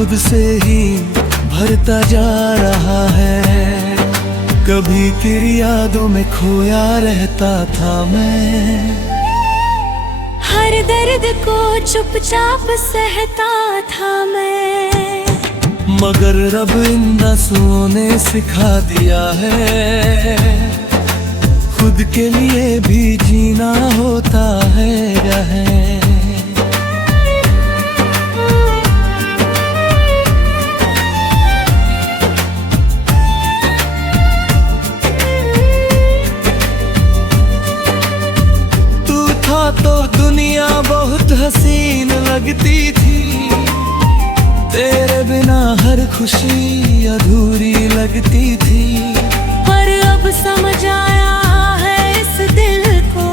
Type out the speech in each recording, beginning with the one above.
खुद से ही भरता जा रहा है। कभी तेरी यादों में खोया रहता था मैं, हर दर्द को चुपचाप सहता था मैं। मगर रब इन आंसुओं ने सिखा दिया है, खुद के लिए भी जीना होता है। तो दुनिया बहुत हसीन लगती थी, तेरे बिना हर खुशी अधूरी लगती थी। पर अब समझ आया है इस दिल को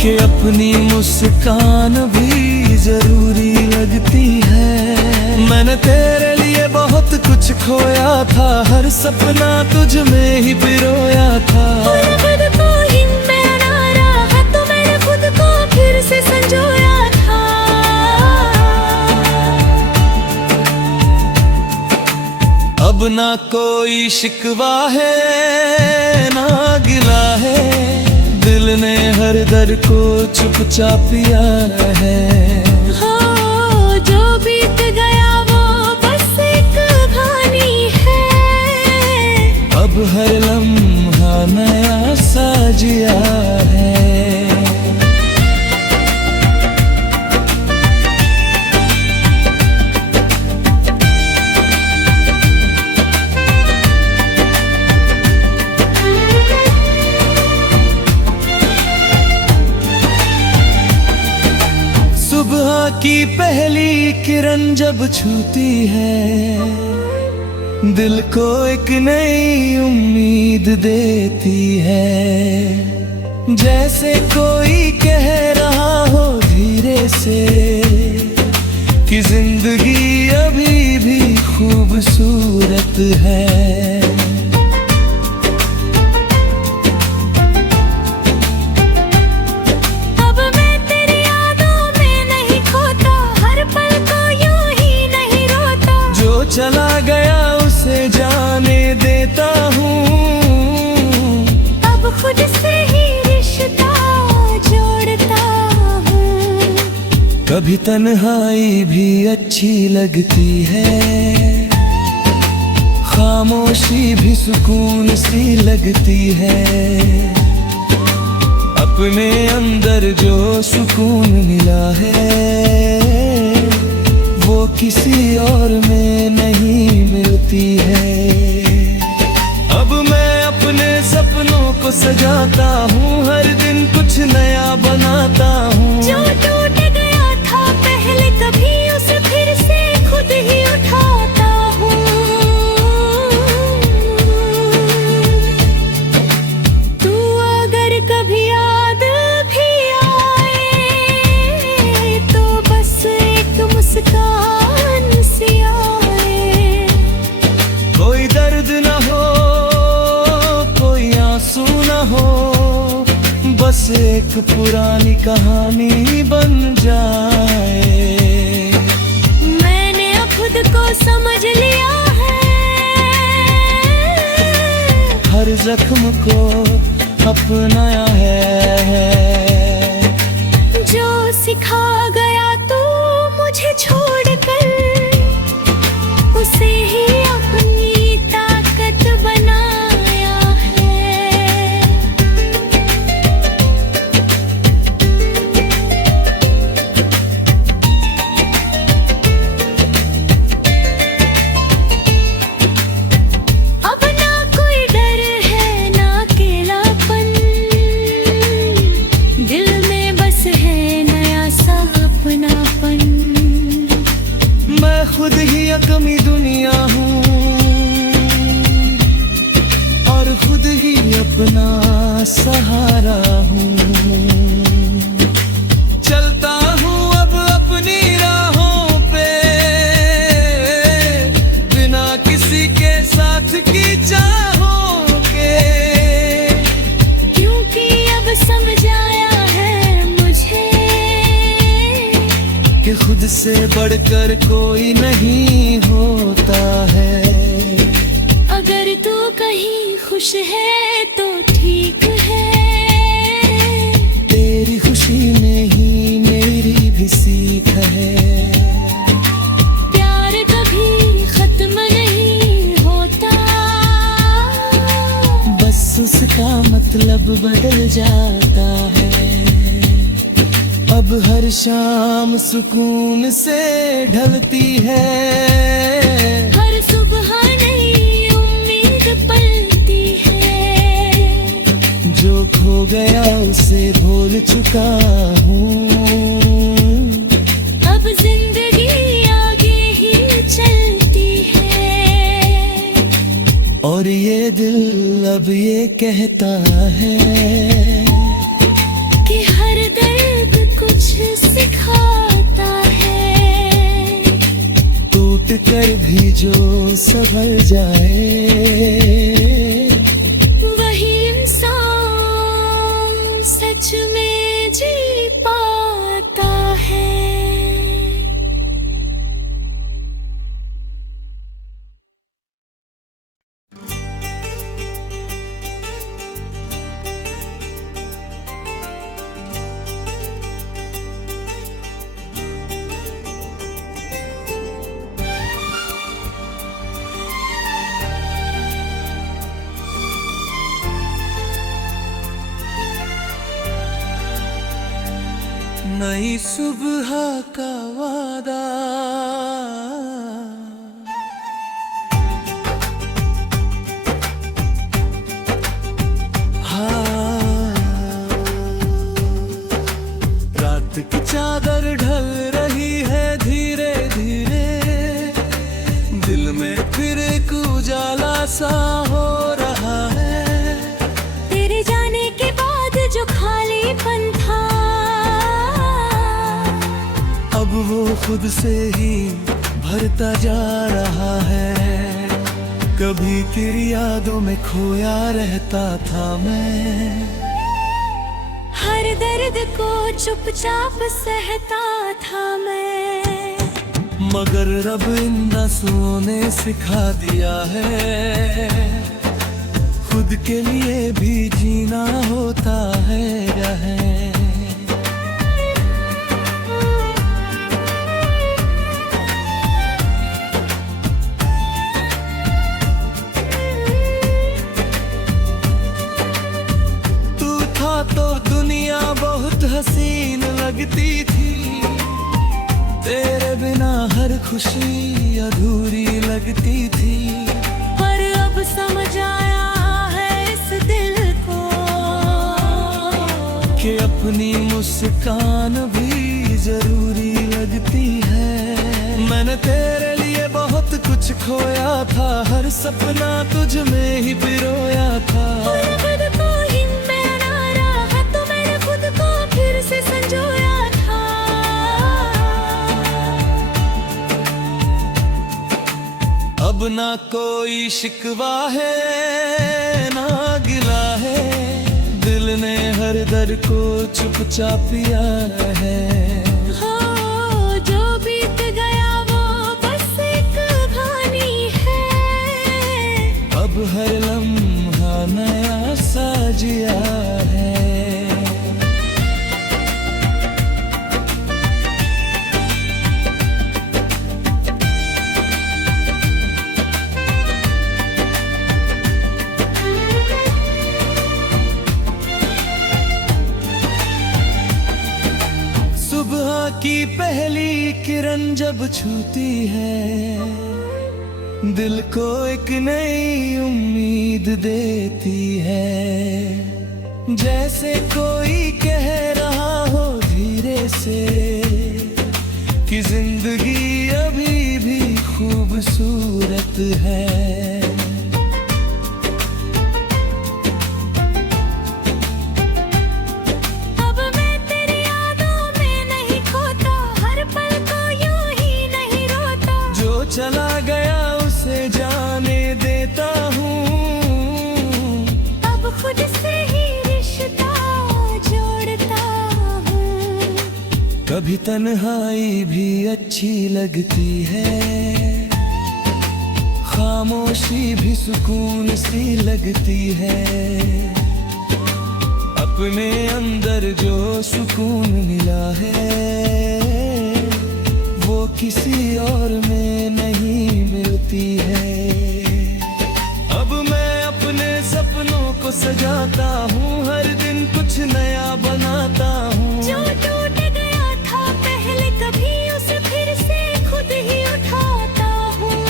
कि अपनी मुस्कान भी जरूरी लगती है। मैंने तेरे लिए बहुत कुछ खोया था, हर सपना तुझ में ही पिरोया था। से संजोया था, अब ना कोई शिकवा है ना गिला है, दिल ने हर दर्द को चुपचाप पिया है। हो जो बीत गया वो बस एक कहानी है, अब हर लम्हा नया सा जिया है। सुबह की पहली किरण जब छूती है, दिल को एक नई उम्मीद देती है। जैसे कोई कह रहा हो धीरे से कि जिंदगी अभी भी खूबसूरत है। चला गया उसे जाने देता हूँ, अब खुद से ही रिश्ता जोड़ता हूँ। कभी तन्हाई भी अच्छी लगती है, खामोशी भी सुकून सी लगती है। अपने अंदर जो सुकून मिला है वो किसी और में नहीं मिलती है। अब मैं अपने सपनों को सजाता हूँ, हर दिन कुछ नया बनाता हूँ। जो टूट गया था पहले कभी उसे फिर से खुद ही उठाता हूँ। तू अगर कभी याद भी आए तो बस एक मुस्कान सी आए। कोई दर्द न हो कोई आंसू न हो, बस एक पुरानी कहानी बन जाए। मैंने अब खुद को समझ लिया है, हर जख्म को अपनाया है। जो सिखा गया तू मुझे छोड़कर, उसे ही अपनी ताकत बनाया है। अब ना कोई डर है ना अकेलापन, दिल में बस है नया सा अपनापन। मैं खुद ही अकमी दुनिया हूँ और खुद ही अपना सहारा हूँ। चलता हूँ अब अपनी राहों पे, बिना किसी के साथ की चाहों के। क्योंकि अब समझ आया है मुझे कि खुद खुद से बढ़कर कोई नहीं होता है। अगर तू कहीं खुश है तो ठीक है, तेरी खुशी में ही मेरी भी सीख है। प्यार कभी खत्म नहीं होता, बस उसका मतलब बदल जाता है। अब हर शाम सुकून से ढलती है, हर सुबह नई उम्मीद पलती है। जो खो गया उसे भूल चुका हूँ, अब जिंदगी आगे ही चलती है। और ये दिल अब ये कहता है कि हर दर्द कुछ सिखाता है। टूट कर भी जो संभल जाए, वही इंसान सच में जी पाता है। नई सुबह का वादा, हाँ, रात की चादर ढल रही है धीरे धीरे, दिल में फिर एक उजाला सा हो रहा है। तेरे जाने के बाद जो खालीपन था, अब वो खुद से ही भरता जा रहा है। कभी तेरी यादों में खोया रहता था मैं, हर दर्द को चुपचाप सहता था मैं। मगर रब इन आंसुओं ने सिखा दिया है, खुद के लिए भी जीना होता है। तो दुनिया बहुत हसीन लगती थी, तेरे बिना हर खुशी अधूरी लगती थी। पर अब समझ आया है इस दिल को कि अपनी मुस्कान भी जरूरी लगती है। मैंने तेरे लिए बहुत कुछ खोया था, हर सपना तुझ में ही पिरोया था। संजोया था, अब ना कोई शिकवा है ना गिला है, दिल ने हर दर्द को चुपचाप पिया है। हो जो बीत गया वो बस एक कहानी है, अब हर लम्हा नया सा जिया है। की पहली किरण जब छूती है, दिल को एक नई उम्मीद देती है। जैसे कोई कह रहा हो धीरे से कि जिंदगी अभी भी खूबसूरत है। चला गया उसे जाने देता हूँ, अब खुद से ही रिश्ता जोड़ता हूँ। कभी तन्हाई भी अच्छी लगती है, खामोशी भी सुकून सी लगती है। अपने अंदर जो सुकून मिला है वो किसी और में नहीं मिलती है। अब मैं अपने सपनों को सजाता हूँ, हर दिन कुछ नया बनाता हूँ। जो टूट गया था पहले कभी उसे फिर से खुद ही उठाता हूँ।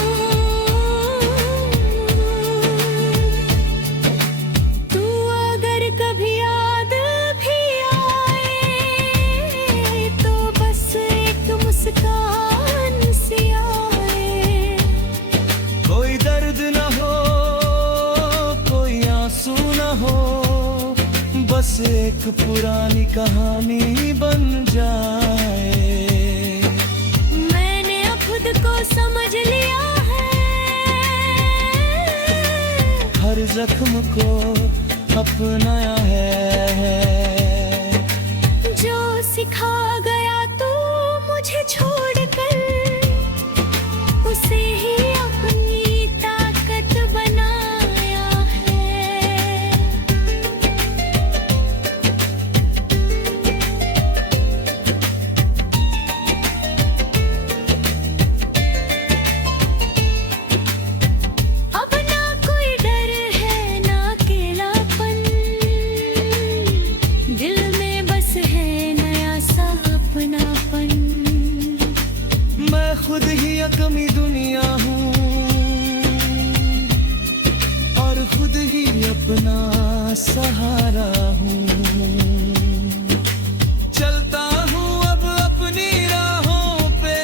तू अगर कभी याद भी आए तो बस एक मुस्कान सी आए। कोई दर्द न हो, कोई आंसू न हो, बस एक पुरानी कहानी बन जाए। मैंने अब खुद को समझ लिया है, हर जख्म को अपनाया है। जो सिखा गया तू मुझे छोड़कर, उसे ही अपनी ताकत बनाया है। अब ना कोई डर है ना अकेलापन, दिल में बस है नया सा अपनापन। मैं खुद ही अकमी दुनिया हूँ और खुद ही अपना सहारा हूँ। चलता हूँ अब अपनी राहों पे,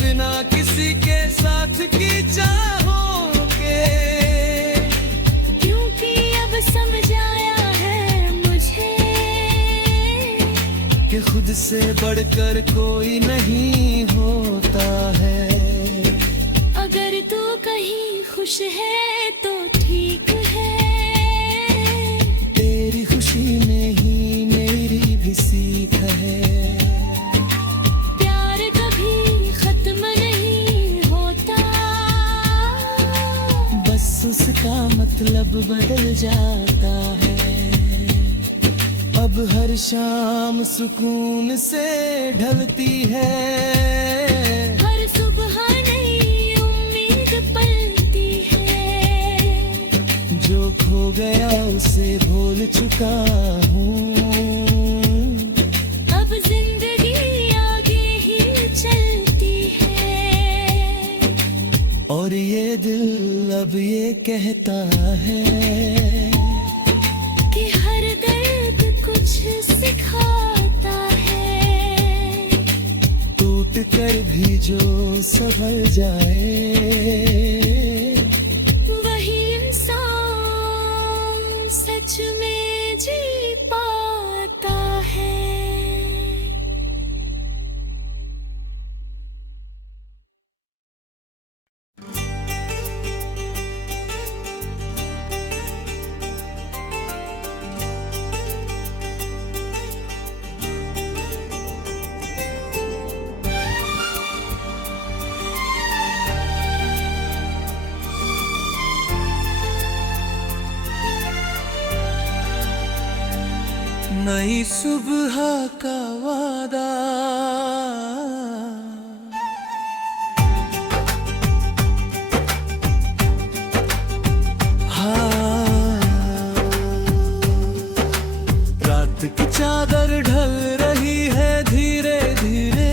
बिना किसी के साथ की चाहों के। क्योंकि अब समझ आया है मुझे कि खुद से बढ़कर कोई नहीं होता है। अगर तू कहीं खुश है तो ठीक है, तेरी खुशी में ही मेरी भी सीख है। प्यार कभी खत्म नहीं होता, बस उसका मतलब बदल जाता है। अब हर शाम सुकून से ढलती है, हर सुबह नई उम्मीद पलती है। जो खो गया उसे भूल चुका हूँ। अब जिंदगी आगे ही चलती है, और ये दिल अब ये कहता है कि हर दर्द कुछ सिखाता है। टूट कर भी जो संभल जाए, वही इंसान सच में जी पाता है। नई सुबह का वादा, हाँ, रात की चादर ढल रही है धीरे धीरे,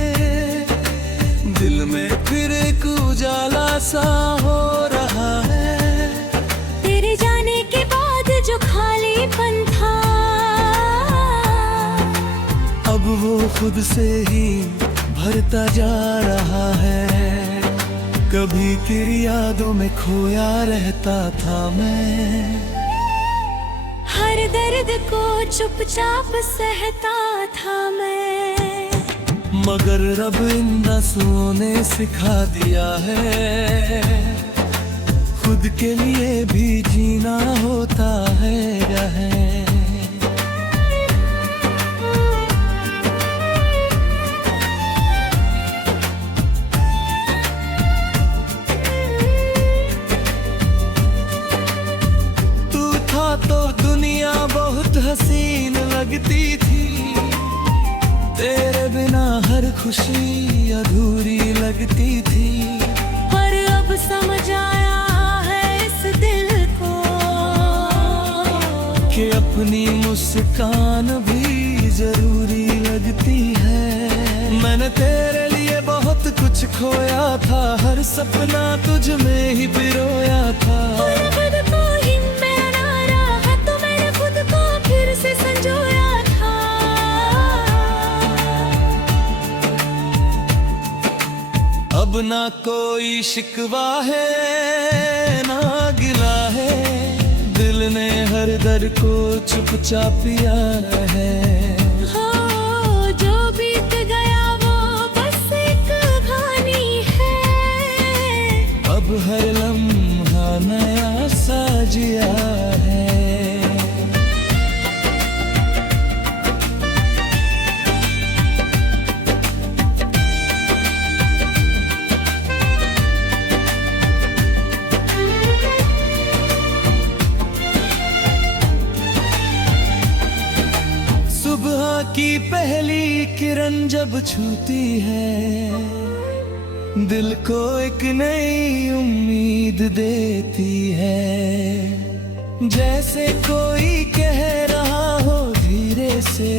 दिल में फिर एक उजाला सा हो रहा है। तेरे जाने के बाद जो खालीपन था, अब वो खुद से ही भरता जा रहा है। कभी तेरी यादों में खोया रहता था मैं, हर दर्द को चुपचाप सहता था मैं। मगर रब इन आंसुओं ने सिखा दिया है, खुद के लिए भी जीना होता है। हसीन लगती थी, तेरे बिना हर खुशी अधूरी लगती थी। पर अब समझ आया है इस दिल को कि अपनी मुस्कान भी जरूरी लगती है। मैंने तेरे लिए बहुत कुछ खोया था, हर सपना तुझ में ही पिरोया था। और खुद को ही मैं ना रहा तो मैंने खुद को फिर से संजोया था। अब ना कोई शिकवा है ना गिला है, दिल ने हर दर्द को चुपचाप पिया है। हो जो बीत गया वो बस एक कहानी है, अब हर लम्हा नया सा जिया है। सुबह की पहली किरण जब छूती है, दिल को एक नई उम्मीद देती है। जैसे कोई कह रहा हो धीरे से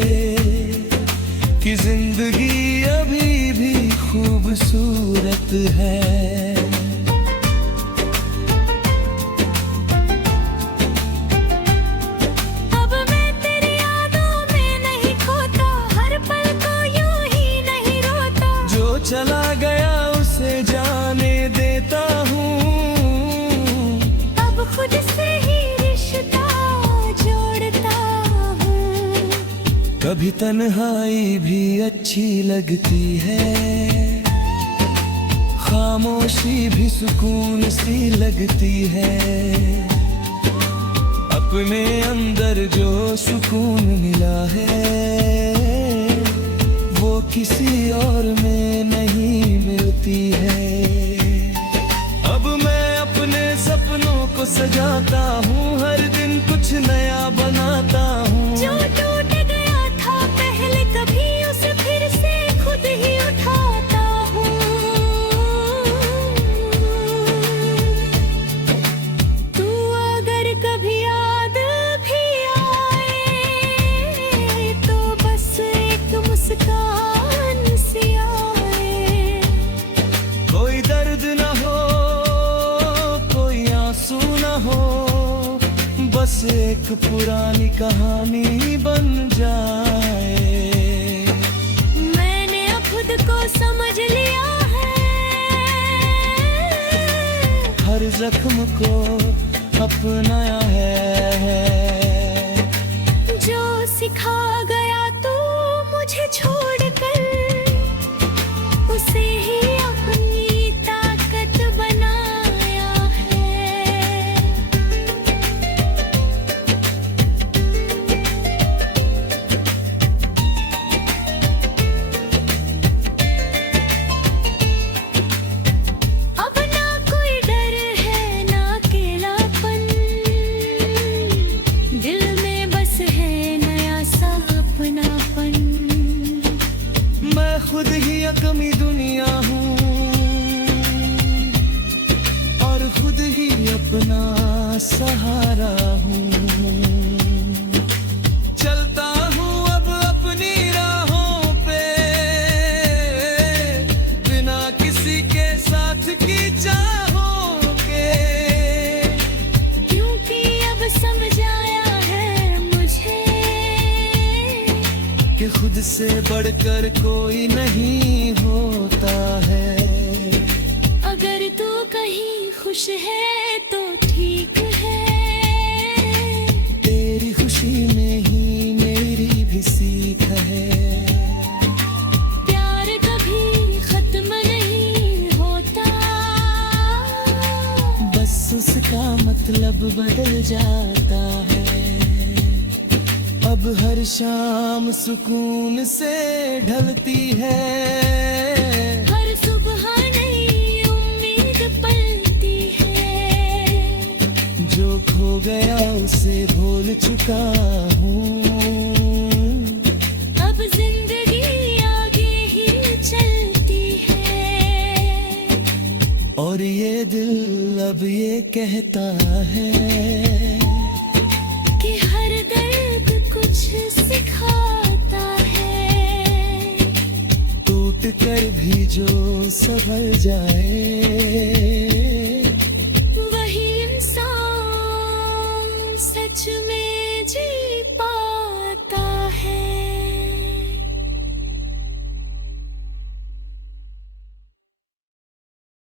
कि जिंदगी अभी भी खूबसूरत है। अब मैं तेरी यादों में नहीं खोता, हर पल को यूं ही नहीं रोता। जो चला गया उसे जाने देता हूँ, अब खुद से ही रिश्ता जोड़ता हूँ। कभी तन्हाई भी अच्छी लगती है, खामोशी भी सुकून सी लगती है। अपने अंदर जो सुकून मिला है वो किसी और में नहीं मिलती है। अब मैं अपने सपनों को सजाता हूँ, हर दिन कुछ नया बनाता हूँ। जो टूट गया था पहले कभी उसे फिर से खुद ही उठाता हूँ। तू अगर कभी याद भी आए तो बस एक मुस्कान सी आए। कोई दर्द न हो, कोई आंसू न हो, बस एक पुरानी कहानी बन जाए। मैंने अब खुद को समझ लिया है, हर जख्म को अपनाया है। जो सिखा गया तू मुझे छोड़कर, उसे ही अपनी ताकत बनाया है। अब ना कोई डर है ना अकेलापन, दिल में बस है नया सा अपनापन। मैं खुद ही अकमी दुनिया हूँ और खुद ही अपना सहारा हूँ। चलता हूँ अब अपनी राहों पे, बिना किसी के साथ की चाहों के। क्योंकि अब समझ आया है मुझे कि खुद से बढ़कर कोई नहीं होता है। अगर तू कहीं खुश है तो ठीक है, तेरी खुशी में ही मेरी भी सीख है। प्यार कभी खत्म नहीं होता, बस उसका मतलब बदल जाता है। अब हर शाम सुकून से ढलती है, हर सुबह नई उम्मीद पलती है। जो खो गया उसे भूल चुका हूँ। अब जिंदगी आगे ही चलती है और ये दिल अब ये कहता है कि हर दर्द कुछ सिखाता है। टूट कर भी जो संभल जाए वही इंसान सच में जी